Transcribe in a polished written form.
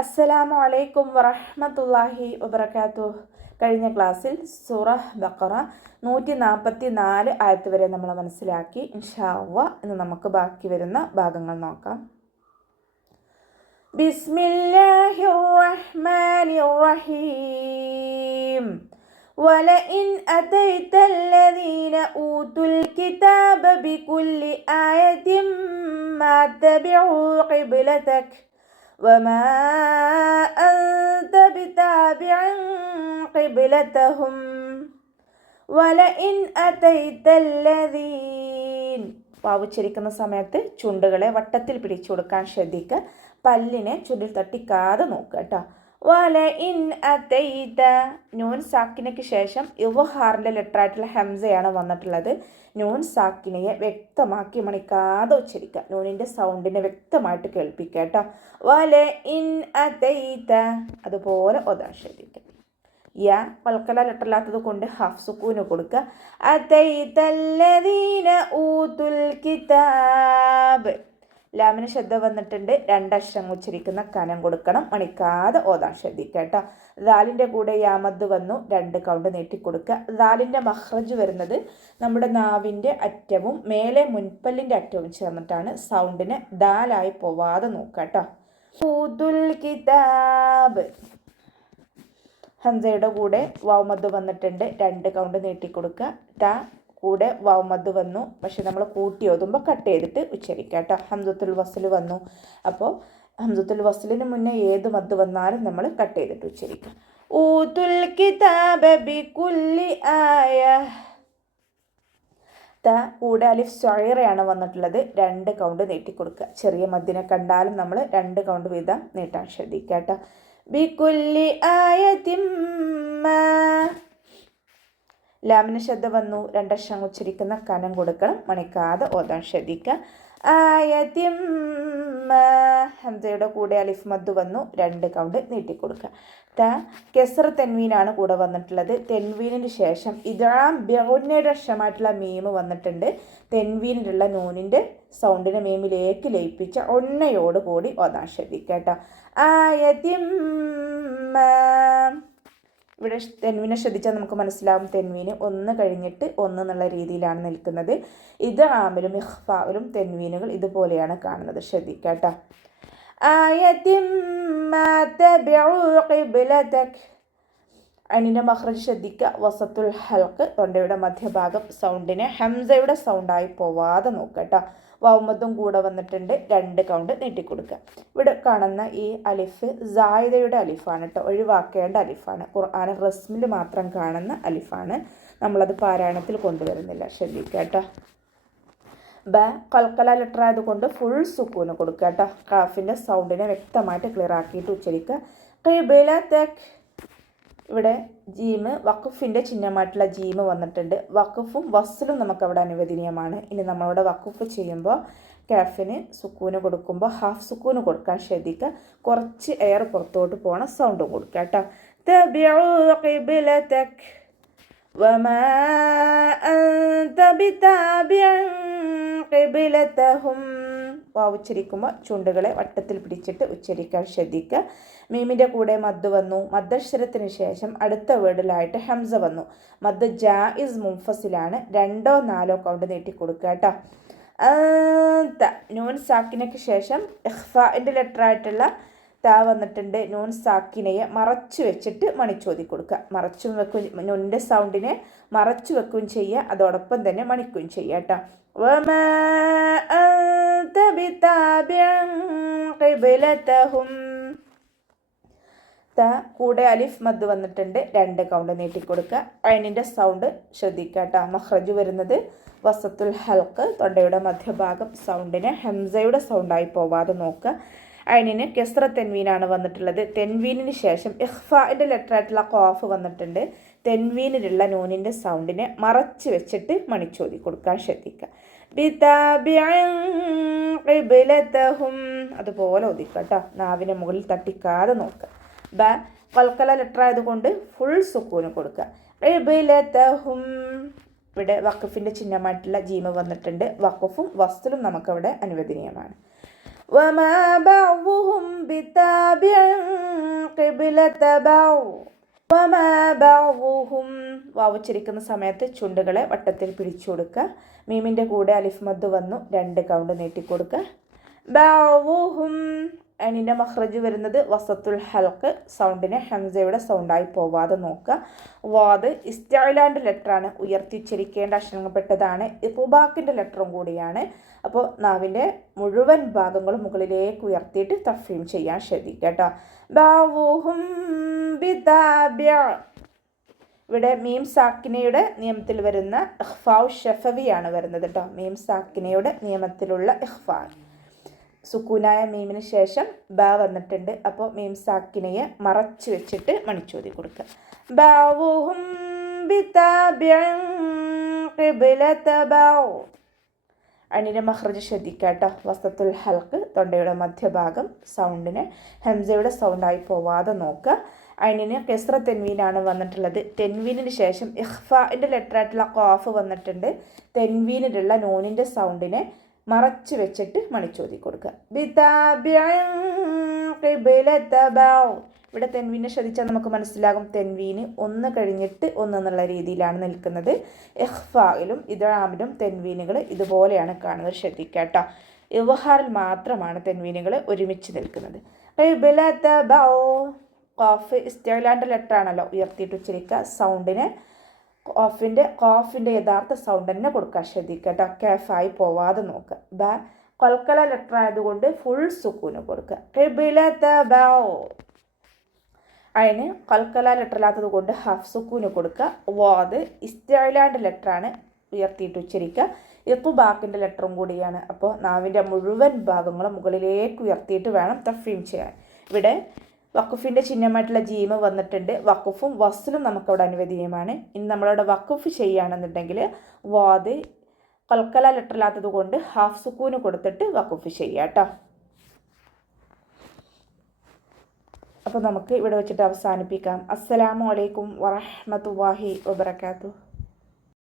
അസ്സലാമു അലൈക്കും വറഹ്മത്തുള്ളാഹി വബറകാതുഹു. കഴിഞ്ഞ ക്ലാസ്സിൽ സൂറ ബഖറ 144 ആയത്ത് വരെ നമ്മൾ മനസ്സിലാക്കി. ഇൻഷാ അല്ലാഹ് ഇന്ന് നമുക്ക് ബാക്കി വരുന്ന ഭാഗങ്ങൾ നോക്കാം. ബിസ്മില്ലാഹിർ റഹ്മാനിർ റഹീം. വലഇൻ അതൈതല്ലദീന ഊതുൽ കിതാബ ബികുല്ലി ആയതിൻ മാ തബിഉ ഖിബ്ലതക وما أنت بتابع قبلتهم ولئن أتيت الذين വാവുച്ചരിക്കുന്ന സമയത്ത് ചുണ്ടുകളെ വട്ടത്തിൽ പിടിച്ചു കൊടുക്കാൻ ശ്രദ്ധിക്കുക. പല്ലിനെ ചുണ്ടിൽ തട്ടിക്കാതെ നോക്കുക കേട്ടോ. വലഇൻ അതൈത നൂൻ സാക്കിനയ്ക്ക് ശേഷം ഇവഹാറിൻ്റെ ലെറ്ററായിട്ടുള്ള ഹംസയാണ് വന്നിട്ടുള്ളത്. നൂൻ സാക്കിനയെ വ്യക്തമാക്കി മണിക്കാതെ ഉച്ചരിക്കുക. നൂനിൻ്റെ സൗണ്ടിനെ വ്യക്തമായിട്ട് കേൾപ്പിക്കുക കേട്ടോ. വലഇൻ അതൈത അതുപോലെ ഓതാൻ ശ്രദ്ധിക്കുക. യാ വൽക്കല ലെറ്ററില്ലാത്തത് കൊണ്ട് ഹാഫ് സുക്കൂന് കൊടുക്കുക. അതൈതല്ലദീന ഊതുൽ കിതാബ് ലാമിന് ശ്രദ്ധ വന്നിട്ടുണ്ട്. രണ്ടക്ഷരം ഉച്ചരിക്കുന്ന കനം കൊടുക്കണം. മണിക്കാതെ ഓതാൻ ശ്രദ്ധിക്കുക കേട്ടോ. ദാലിൻ്റെ കൂടെ യാമദ് വന്നു, 2 കൗണ്ട് നീട്ടിക്കൊടുക്കുക. ദാലിൻ്റെ മഹ്റജ് വരുന്നത് നമ്മുടെ നാവിൻ്റെ അറ്റവും മേലെ മുൻപല്ലിൻ്റെ അറ്റവും ചേർന്നിട്ടാണ്. സൗണ്ടിന് ദാലായി പോവാതെ നോക്കുക കേട്ടോ. ഊതുൽ കിതാബ് ഹംസയുടെ കൂടെ വാവുമദ് വന്നിട്ടുണ്ട്, 2 കൗണ്ട് നീട്ടിക്കൊടുക്കുക. ത കൂടെ വാവുമദ് വന്നു, പക്ഷെ നമ്മൾ കൂട്ടി ഓതുമ്പോൾ കട്ട് ചെയ്തിട്ട് ഉച്ചരിക്കുക കേട്ടോ. ഹംസത്തുൽ വസ്ൽ വന്നു, അപ്പോൾ ഹംസത്തുൽ വസ്ലിന് മുന്നേ ഏത് മദ് വന്നാലും നമ്മൾ കട്ട് ചെയ്തിട്ട് ഉച്ചരിക്കുക. ഊതുൽ കിതാബ ബികുല്ലി ആയ. ത കൂടെ അലിഫ് സ്വൈറയാണ് വന്നിട്ടുള്ളത്, 2 കൗണ്ട് നീട്ടിക്കൊടുക്കുക. ചെറിയ മദ്ദിനെ കണ്ടാലും നമ്മൾ 2 കൗണ്ട് വീതം നീട്ടാൻ ശ്രദ്ധിക്കുക കേട്ടോ. ബികുല്ലി ആയതിൻ മാ ലാമിന് ശ്രദ്ധ വന്നു, 2 അക്ഷരം ഉച്ചരിക്കുന്ന കനം കൊടുക്കണം. മണിക്കാതെ ഓതാൻ ശ്രദ്ധിക്കുക. ആയതിൻ മാ ഹംസയുടെ കൂടെ അലിഫ് മദ് വന്നു, 2 കൗണ്ട് നീട്ടിക്കൊടുക്കുക. ത കെസ്ർ തെൻവീനാണ് കൂടെ വന്നിട്ടുള്ളത്. തെൻവീനിന് ശേഷം ഇദ്ഗാം ബിഗുന്നയുടെ അക്ഷരമായിട്ടുള്ള മീമ് വന്നിട്ടുണ്ട്. തെൻവീനിലുള്ള നൂനിൻ്റെ സൗണ്ടിനെ മീമിലേക്ക് ലയിപ്പിച്ച ഒന്നയോട് കൂടി ഓതാൻ ശ്രദ്ധിക്കുക കേട്ടോ. ആയതിൻ മാ ഇവിടെ തെൻവീനെ ശ്രദ്ധിച്ചാൽ നമുക്ക് മനസ്സിലാവും. തെൻവീന് 1 കഴിഞ്ഞിട്ട് 1 എന്നുള്ള രീതിയിലാണ് നിൽക്കുന്നത്. ഇത് ആമിലും ഇഖ്ഫായിലും തെൻവീനുകൾ ഇതുപോലെയാണ് കാണുന്നത്. ശ്രദ്ധിക്കുക കേട്ടോ. ആയതിൻ മാ തബിഉ ഖിബ്ലതക അനിൻ്റെ മഖ്റജ് ശ്രദ്ധിക്കുക. വസത്തുൽ ഹൽഖ് തൊണ്ടയുടെ മധ്യഭാഗം സൗണ്ടിനെ ഹംസയുടെ സൗണ്ടായി പോവാതെ നോക്കുക കേട്ടോ. വാവുമദ്ദും കൂടെ വന്നിട്ടുണ്ട്, 2 കൗണ്ട് നീട്ടിക്കൊടുക്കുക. ഇവിടെ കാണുന്ന ഈ അലിഫ് സായിദയുടെ അലിഫാണ് കേട്ടോ, ഒഴിവാക്കേണ്ട അലിഫാണ്. ഖുർആൻ റസ്മിൽ മാത്രം കാണുന്ന അലിഫാണ്, നമ്മളത് പാരായണത്തിൽ കൊണ്ടുവരുന്നില്ല. ശ്രദ്ധിക്കുക കേട്ടോ. ബ കൽക്കല ലെറ്റർ ആയതുകൊണ്ട് ഫുൾ സുക്കൂന് കൊടുക്കുക കേട്ടോ. കാഫിൻ്റെ സൗണ്ടിനെ വ്യക്തമായിട്ട് ക്ലിയർ ആക്കിയിട്ട് ഉച്ചരിക്കുക. ഖിബ്ലതക ഇവിടെ ജീമ് വഖഫിൻ്റെ ചിഹ്നമായിട്ടുള്ള ജീമ് വന്നിട്ടുണ്ട്. വഖഫും വസ്ലും നമുക്കവിടെ അനുവദനീയമാണ്. ഇനി നമ്മളവിടെ വഖഫ് ചെയ്യുമ്പോൾ കാഫിന് സുക്കൂന് കൊടുക്കുമ്പോൾ ഹാഫ് സുക്കൂന് കൊടുക്കാൻ ശ്രദ്ധിക്കുക. കുറച്ച് എയർ പുറത്തോട്ട് പോകണം, സൗണ്ടും കൊടുക്കുക കേട്ടോ. തബിഉ ഖിബ്ലതക വമാ അൻത ബിതാബിഇൻ ഖിബ്ലതഹും വാവുച്ചരിക്കുമ്പോൾ ചുണ്ടുകളെ വട്ടത്തിൽ പിടിച്ചിട്ട് ഉച്ചരിക്കാൻ ശ്രദ്ധിക്കുക. മീമിൻ്റെ കൂടെ മദ് വന്നു, മദ്ദക്ഷരത്തിന് ശേഷം അടുത്ത വേർഡിലായിട്ട് ഹംസ വന്നു. മദ് ജായിസ് മുൻഫസിലാണ്, 2 or 4 കൗണ്ട് നീട്ടിക്കൊടുക്കുക കേട്ടോ. നൂൻ സാക്കിനയ്ക്ക് ശേഷം ഇഖ്ഫാഇൻ്റെ ലെറ്ററായിട്ടുള്ള ത വന്നിട്ടുണ്ട്. നൂൻ സാക്കിനയെ മറച്ചു വെച്ചിട്ട് മണിച്ചോതി കൊടുക്കുക. മറച്ചും വെക്കും, നൂനിൻ്റെ സൗണ്ടിനെ മറച്ചു വെക്കുകയും ചെയ്യുക, അതോടൊപ്പം തന്നെ മണിക്കുകയും ചെയ്യുക കേട്ടോ. വമാ അൻത ബിതാബിഇൻ ഖിബ്ലതഹും ത കൂടെ അലിഫ് മദ് വന്നിട്ടുണ്ട്, 2 കൗണ്ട് നീട്ടിക്കൊടുക്കുക. ഐനിൻ്റെ സൗണ്ട് ശ്രദ്ധിക്കുക കേട്ടോ. മഖ്റജ് വരുന്നത് വസത്തുൽ ഹൽഖ് തൊണ്ടയുടെ മധ്യഭാഗം സൗണ്ടിനെ ഹംസയുടെ സൗണ്ടായി പോവാതെ നോക്കുക. ഐനിന് കെസ്ര തെൻവീനാണ് വന്നിട്ടുള്ളത്. തെൻവീനിന് ശേഷം ഇഖ്ഫാഇൻ്റെ ലെറ്ററായിട്ടുള്ള ഖാഫ് വന്നിട്ടുണ്ട്. തെൻവീനിലുള്ള നൂനിൻ്റെ സൗണ്ടിനെ മറച്ച് വെച്ചിട്ട് മണിച്ചോതി കൊടുക്കാൻ ശ്രദ്ധിക്കുക. ബിതാബിഇൻ ഖിബ്ലതഹും അതുപോലെ ഒതുക്കുക കേട്ടോ. നാവിനെ മുകളിൽ തട്ടിക്കാതെ നോക്കുക. ബ കൽക്കല ലെറ്റർ ആയതുകൊണ്ട് ഫുൾ സുക്കൂന് കൊടുക്കുക. ഖിബ്ലതഹും ഇവിടെ വഖഫിൻ്റെ ചിഹ്നമായിട്ടുള്ള ജീമ വന്നിട്ടുണ്ട്. വഖഫും വസ്ലും നമുക്കവിടെ അനുവദനീയമാണ്. وما بعضهم بتابع قبلة بعض وما بعضهم വാവ് ഉച്ചരിക്കുന്ന സമയത്ത് ചുണ്ടുകളെ വട്ടത്തിൽ പിടിച്ചു കൊടുക്കുക. മീമിൻ്റെ കൂടെ അലിഫ് മദ് വന്നു 2 കൗണ്ട് നീട്ടിക്കൊടുക്കുക. ബഅ്ദുഹും അതിൻ്റെ മഖ്റജ് വരുന്നത് വസത്തുൽ ഹൽക്ക് സൗണ്ടിനെ ഹംസയുടെ സൗണ്ടായി പോവാതെ നോക്കുക. വാദ് ഇസ്തിഅലാൻ്റെ ലെറ്ററാണ്, ഉയർത്തി ഉച്ചരിക്കേണ്ട അക്ഷരങ്ങൾപ്പെട്ടതാണ്. ഇത്ബാഖിൻ്റെ ലെറ്ററും കൂടിയാണ്. അപ്പോൾ നാവിൻ്റെ മുഴുവൻ ഭാഗങ്ങളും മുകളിലേക്ക് ഉയർത്തിയിട്ട് തഫ്ഹീം ചെയ്യാൻ ശ്രദ്ധിക്കുക കേട്ടോ. ബഅ്ദുഹും ബിതാബിഅ ഇവിടെ മീം സാക്കിനയുടെ നിയമത്തിൽ വരുന്ന ഇഖ്ഫാഉ ഷഫവിയാണ് വരുന്നത് കേട്ടോ. മീം സാക്കിനയുടെ നിയമത്തിലുള്ള ഇഖ്ഫാ, സുക്കൂനായ മീമിന് ശേഷം ബ വന്നിട്ടുണ്ട്. അപ്പോൾ മീം സാക്കിനയെ മറച്ചു വെച്ചിട്ട് മണിച്ചോതി കൊടുക്കുക. ബഅ്ദുഹും ബിതാബിഇൻ ഖിബ്ലത ബഅദ് അണിൻ്റെ മഖ്റജ് ശ്രദ്ധിക്കുക കേട്ടോ. വസത്തുൽ ഹൽക്ക് തൊണ്ടയുടെ മധ്യഭാഗം സൗണ്ടിനെ ഹംസയുടെ സൗണ്ടായി പോവാതെ നോക്കുക. അയിനിന് കെസ്ര തെൻവീനാണ് വന്നിട്ടുള്ളത്. തെൻവീനിന് ശേഷം ഇഖ്ഫാൻ്റെ ലെറ്ററായിട്ടുള്ള ഖാഫ് വന്നിട്ടുണ്ട്. തെൻവീനിലുള്ള നൂനിൻ്റെ സൗണ്ടിനെ മറച്ചു വെച്ചിട്ട് മണിച്ചോതി കൊടുക്കുക. ഇവിടെ തെൻവീനെ ശ്രദ്ധിച്ചാൽ നമുക്ക് മനസ്സിലാകും. തെൻവീന് ഒന്ന് കഴിഞ്ഞിട്ട് ഒന്ന് എന്നുള്ള രീതിയിലാണ് നിൽക്കുന്നത്. ഇഖ്ഫായിലും ഇദ്ഗാമിലും തെൻവീനുകൾ ഇതുപോലെയാണ് കാണുന്നത്. ശ്രദ്ധിക്കുക കേട്ടോ. ഇവഹാറിൽ മാത്രമാണ് തെൻവീനുകൾ ഒരുമിച്ച് നിൽക്കുന്നത്. ഖാഫ് ഇസ്തിഅലാൻ്റെ ലെറ്ററാണല്ലോ, ഉയർത്തിയിട്ട് ഉച്ചരിക്കുക. സൗണ്ടിനെ ഖാഫിൻ്റെ യഥാർത്ഥ സൗണ്ട് തന്നെ കൊടുക്കുക. ശ്രദ്ധിക്കുക കേട്ടോ. കാഫായി പോവാതെ നോക്കുക. ബ ഖൽഖല ലെറ്റർ ആയതുകൊണ്ട് ഫുൾ സുക്കൂന് കൊടുക്കുക. ഖിബ്ലത ബഅദ് അതിന് ഖൽഖല ലെറ്റർ അല്ലാത്തത് കൊണ്ട് ഹാഫ് സുക്കൂന് കൊടുക്കുക. വാദ് ഇസ്തിഅലാൻ്റെ ലെറ്ററാണ്, ഉയർത്തിയിട്ട് ഉച്ചരിക്കുക. ഇത്ബാഖിൻ്റെ ലെറ്ററും കൂടിയാണ്. അപ്പോൾ നാവിൻ്റെ മുഴുവൻ ഭാഗങ്ങളും മുകളിലേക്ക് ഉയർത്തിയിട്ട് വേണം തഫ്ഹീം ചെയ്യാൻ. ഇവിടെ വഖഫിൻ്റെ ചിഹ്നമായിട്ടുള്ള ജീമ് വന്നിട്ടുണ്ട്. വഖഫും വസ്ലും നമുക്കവിടെ അനുവദനീയമാണ്. ഇനി നമ്മളവിടെ വഖഫ് ചെയ്യുകയാണെന്നുണ്ടെങ്കിൽ വാദ് ഖൽഖല ലെറ്റർ ഇല്ലാത്തത് കൊണ്ട് ഹാഫ് സുക്കൂന് കൊടുത്തിട്ട് വഖഫ് ചെയ്യുക കേട്ടോ. അപ്പോൾ നമുക്ക് ഇവിടെ വെച്ചിട്ട് അവസാനിപ്പിക്കാം. അസ്സലാമു അലൈക്കും വറഹ്മത്തുള്ളാഹി വബറകാതുഹു.